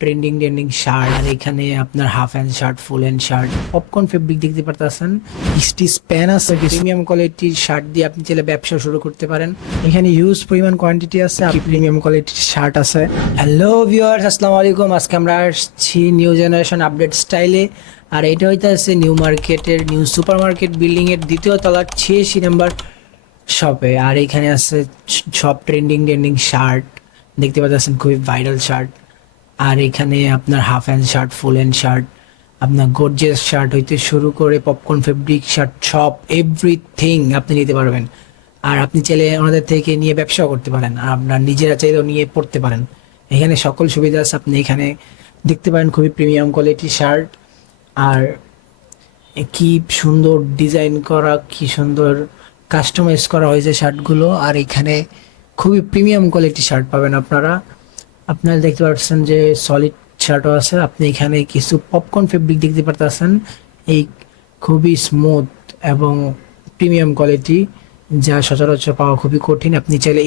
Trending trending shirt আর এখানে আপনার half hand shirt full hand shirt popcorn fabric দেখতে পারতেছেন। স্টিচ প্যান আছে প্রিমিয়াম কোয়ালিটির শার্ট দিয়ে আপনি চাইলে ব্যবসা শুরু করতে পারেন। এখানে হিউজ পরিমাণ কোয়ান্টিটি আছে প্রিমিয়াম কোয়ালিটির শার্ট আছে। হ্যালো ভিউয়ার্স আসসালামু আলাইকুম। আজকে আমরা আসছি নিউ জেনারেশন আপডেট স্টাইলে আর এটা হইতে আছে নিউ মার্কেটের নিউ সুপার মার্কেট বিল্ডিং এর দ্বিতীয় তলার ছিয়াশি নাম্বার শপে আর এখানে আছে সব ট্রেন্ডিং ট্রেন্ডিং শার্ট দেখতে পাচ্ছেন খুবই ভাইরাল শার্ট আর এখানে আপনার half hand shirt full hand shirt আপনার গর্জিয়াস শার্ট হইতে শুরু করে পপকর্ন ফেব্রিক শার্ট সব এভরিথিং আপনি নিতে পারবেন। আর আপনি চাইলে ওনাদের থেকে নিয়ে ব্যবসাও করতে পারেন, আর আপনার নিজেরা চাইলেও নিয়ে পড়তে পারেন। এখানে সকল সুবিধা আছে, আপনি এখানে দেখতে পারেন খুবই প্রিমিয়াম কোয়ালিটি শার্ট আর কি সুন্দর ডিজাইন করা, কি সুন্দর কাস্টমাইজ করা হয়েছে শার্টগুলো আর এখানে খুবই প্রিমিয়াম কোয়ালিটি শার্ট পাবেন আপনারা। আপনারা দেখতে পাচ্ছেন যে সলিড শার্টও আছে। আপনি এখানে কিছু পপকর্ন ফেব্রিক দেখতে পারতেছেন। এই খুবই স্মুথ এবং প্রিমিয়াম কোয়ালিটি যা সচরাচর পাওয়া খুবই কঠিন। আপনি চাইলে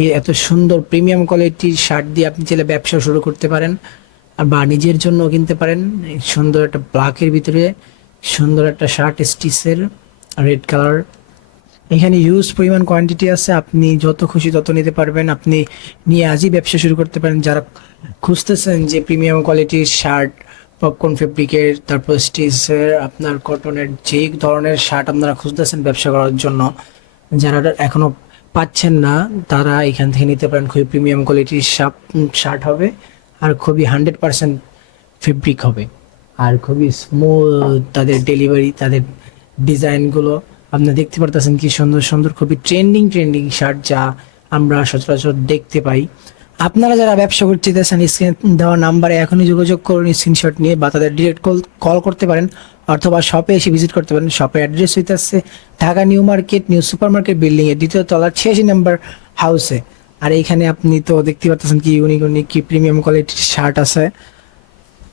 এই এত সুন্দর প্রিমিয়াম কোয়ালিটির শার্ট দিয়ে আপনি চাইলে ব্যবসা শুরু করতে পারেন বা নিজের জন্য কিনতে পারেন। সুন্দর একটা ব্ল্যাকের ভিতরে সুন্দর একটা শার্ট স্টিচের রেড কালার এখানে ইউজ পরিমাণ কোয়ান্টিটি আছে, আপনি যত খুশি তত নিতে পারবেন। আপনি নিয়ে আজই ব্যবসা শুরু করতে পারেন। যারা খুঁজতেছেন যে প্রিমিয়াম কোয়ালিটির শার্ট পপকর্ন ফেব্রিকের তারপর স্টিচের আপনার কটনের যে ধরনের শার্ট আপনারা খুঁজতেছেন ব্যবসা করার জন্য, যারা এখনও পাচ্ছেন না, তারা এখান থেকে নিতে পারেন। খুবই প্রিমিয়াম কোয়ালিটির শার্ট হবে, আর খুবই হান্ড্রেড পার্সেন্ট ফেব্রিক হবে। আর খুবই স্মুথ তাদের ডেলিভারি তাদের ডিজাইনগুলো আপনি দেখতে পারতেছেন কি সুন্দর সুন্দর, খুবই ট্রেন্ডিং ট্রেন্ডিং শার্ট যা আমরা সচরাচর দেখতে পাই। আপনারা যারা ব্যবসা করতে চাইতেছেন স্ক্রিন দেওয়া নাম্বারে এখনই যোগাযোগ করুন স্ক্রিনশট নিয়ে বা তাদের ডিরেক্ট কল কল করতে পারেন অথবা শপে এসে ভিজিট করতে পারেন। শপের অ্যাড্রেস হইতে আসছে Dhaka new market, new super market building এর দ্বিতীয় তলার ছিয়াশি নাম্বার হাউসে আর এইখানে আপনি তো দেখতে পাচ্ছেন কি ইউনিক ইউনিক কি প্রিমিয়াম কোয়ালিটির শার্ট আছে।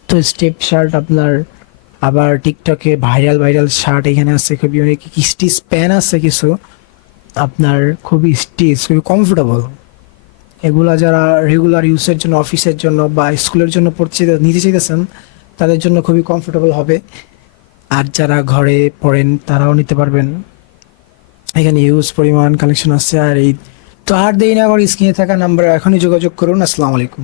তো স্টেপ শার্ট আপনার আবার টিকটকে ভাইরাল ভাইরাল শার্ট এখানে আছে, খুবই অনেক স্টিচ প্যান আছে কিছু। আপনার খুবই স্টিচ, খুবই কমফোর্টেবল এগুলা যারা রেগুলার ইউজের জন্য অফিসের জন্য বা স্কুলের জন্য পড়তে নিতে চাইতেছেন, তাদের জন্য খুবই কমফোর্টেবল হবে। আর যারা ঘরে পড়েন, তারাও নিতে পারবেন। এখানে ইউজ পরিমাণ কালেকশন আছে। আর এই তো আর দেরি না করে স্ক্রিনে থাকা নাম্বার এখনই যোগাযোগ করুন। আসসালামু আলাইকুম।